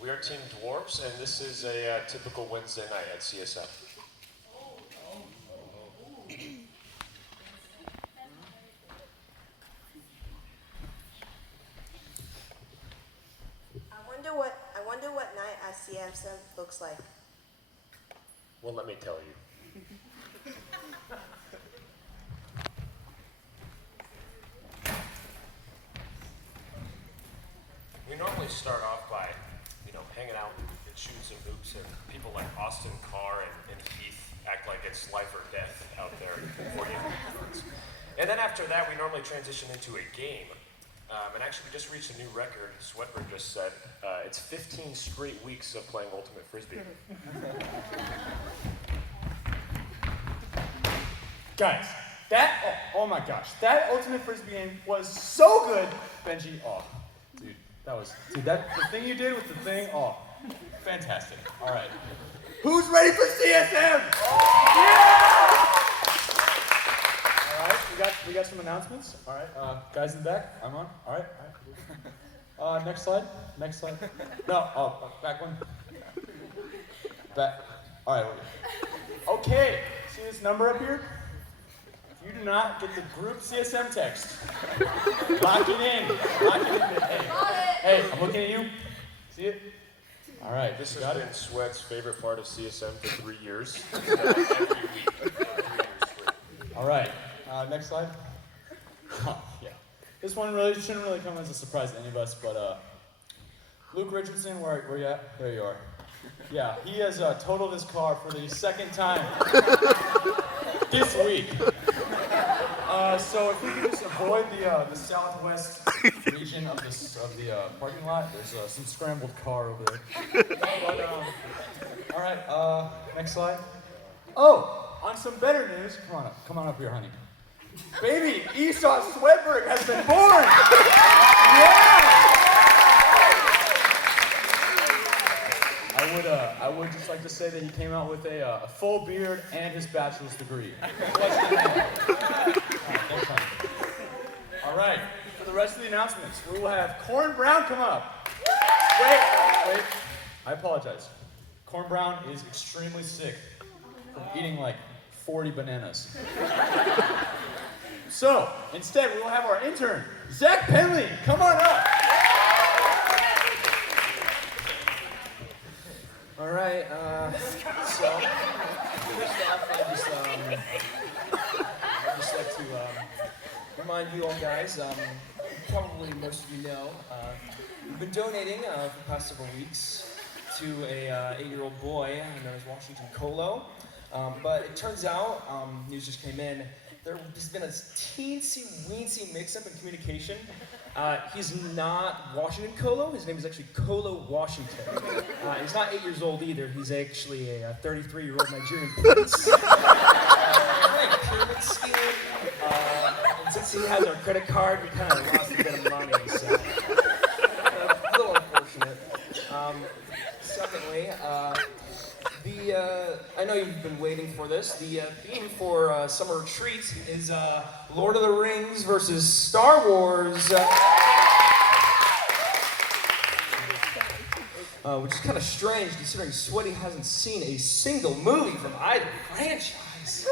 We are Team Dwarves, and this is a typical Wednesday night at CSM. I wonder what night at CSM looks like. Well, let me tell you. We normally start off by, hanging out and shooting some hoops, and people like Austin Carr and Heath act like it's life or death out there for you. And then after that, we normally transition into a game. And actually, we just reached a new record. Sweatbird just said it's 15 straight weeks of playing Ultimate Frisbee. Guys, oh my gosh, that Ultimate Frisbee game was so good, Benji. Oh, dude, the thing you did with the thing, fantastic. All right, who's ready for CSM? Yeah! All right, we got some announcements. All right, guys in the back, I'm on. All right. Next slide. No, back one. Back. All right. Okay, see this number up here? If you do not get the group CSM text, lock it in. Hey, I'm looking at you. See it? All right. This has been Sweat's favorite part of CSM for 3 years. All right. Next slide. Yeah. This one shouldn't really come as a surprise to any of us, but Luke Richardson, where you at? There you are. Yeah, he has totaled his car for the second time this week. So if we can just avoid the southwest region of the parking lot, there's some scrambled car over there. But, all right, next slide. Oh, on some better news, come on up here, honey. Baby Esau Swedberg has been born. Yeah. I would just like to say that he came out with a full beard and his bachelor's degree. All right, for the rest of the announcements, we will have Corn Brown come up. Wait, I apologize. Corn Brown is extremely sick from eating like 40 bananas. So, instead, we will have our intern, Zach Penley, come on up. All right, so first off, I'd just like to remind you all guys, probably most of you know, we've been donating for the past several weeks to a 8-year-old boy known as Washington Colo, but it turns out, news just came in, there's been a teensy-weensy mix-up in communication. He's not Washington Colo. His name is actually Colo Washington. He's not 8 years old either. He's actually a 33-year-old Nigerian prince. Pyramid scheme. And since he has our credit card, we kind of lost a bit of money. So a little unfortunate. Secondly, I know you've been waiting for this. The theme for summer retreat is Lord of the Rings versus Star Wars. Which is kind of strange considering Sweaty hasn't seen a single movie from either franchise.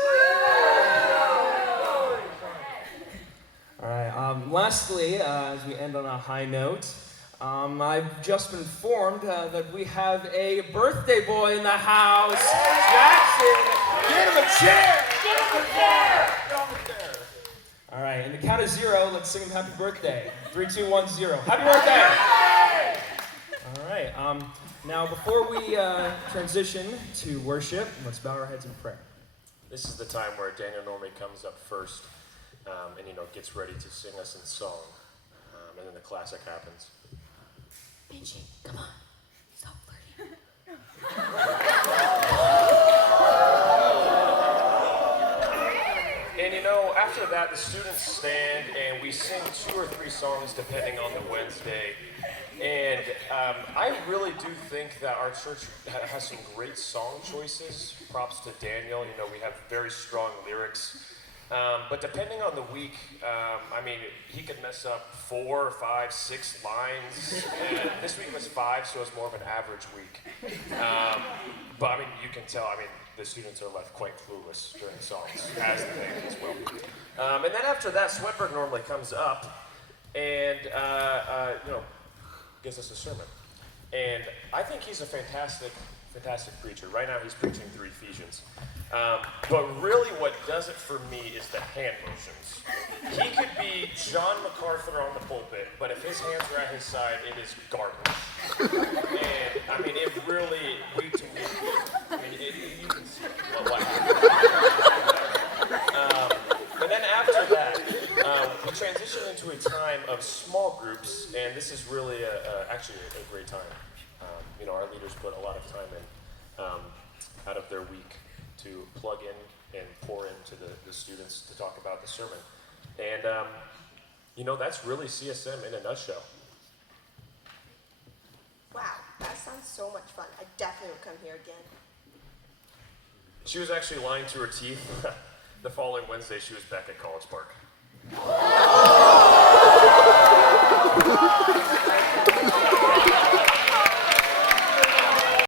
Alright, lastly, as we end on a high note, I've just been informed that we have a birthday boy in the house. Jackson, get him a chair! Get him a chair! All right, in the count of 0, let's sing him happy birthday. 3, 2, 1, 0. Happy birthday! All right, now before we transition to worship, let's bow our heads in prayer. This is the time where Daniel normally comes up first and gets ready to sing us in song. And then the classic happens. Benji, come on. Stop flirting. And after that, the students stand and we sing 2 or 3 songs depending on the Wednesday. And I really do think that our church has some great song choices. Props to Daniel. We have very strong lyrics. But depending on the week, I mean, he could mess up 4, 5, 6 lines. And this week was 5, so it was more of an average week. But I mean, you can tell, I mean, the students are left quite clueless during songs, as they as well. And then after that, Swedberg normally comes up and, gives us a sermon. And I think he's a fantastic preacher. Right now he's preaching through Ephesians. But really what does it for me is the hand motions. He could be John MacArthur on the pulpit, but if his hands are at his side, it is garbage. And I mean, it really, I mean, you can see what happened. And then after that, we transition into a time of small groups, and this is really actually a great time. Our leaders put a lot of time in out of their week to plug in and pour into the students to talk about the sermon. And, that's really CSM in a nutshell. Wow, that sounds so much fun. I definitely would come here again. She was actually lying to her teeth. The following Wednesday, she was back at College Park.